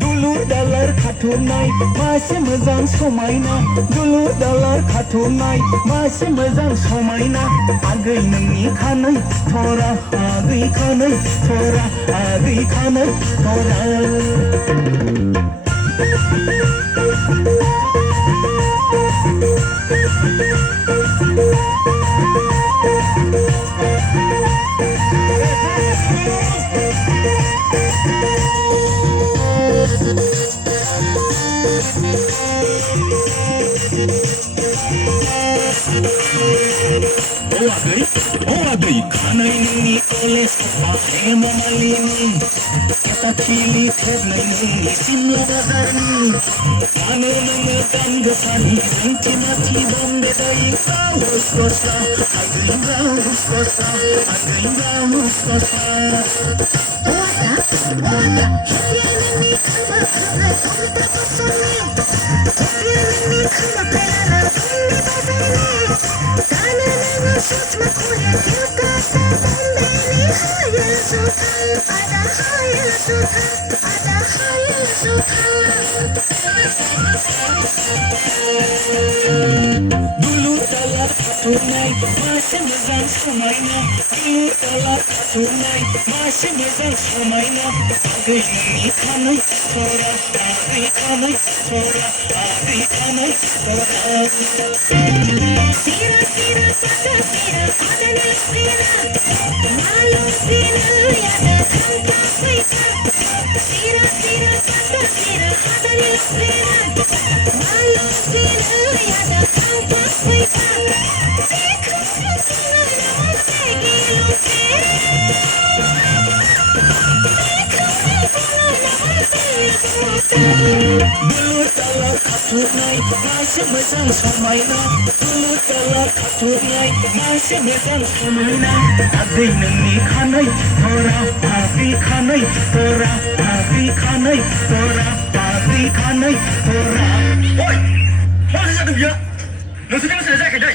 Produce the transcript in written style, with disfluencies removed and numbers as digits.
Dulu dalar katunay masih mezang somayna Dulu dalar katunay masih mezang somayna Agay nungi kanay tora Agay kanay tora Agay kanay tora Oagay, kanay nungi oles pakai mamalini Kita cili ternay nungi sinladasan Kano nangagan gasani Santi mati bombe daing awos kosa Agay raus kosa Agay raus kosa Oaga, hiya nini kama kama Tonta kosoni Hiya nini kama pelana Tonta basani Kana nanga shots makuya Yuka sa bombeli Haya sultan Ada haya sultan Ada haya sultan Dulu dalar katunay Masih mezang somayna Dulu dalar katunay Masih mezang somayna Agay nungi kanay tora Agay kanay tora Agay kanay tora Sira sira pada sira Ada nila sira Malu sira Yada tanpa sira Sira sira pada sira Ada nila sira Malu sira Yada tanpa sira Dekho sira namun tegi luke Dekho sira namun tegi luke Dulu dalar katunay Masih mezang somayna Dulu dalar katunay Masih mezang somayna Agay nungi kanay tora Agay kanay tora Agay kanay tora Agay kanay tora Oi! Mau saya tunggu ya? Nasi ni masih saya kerja.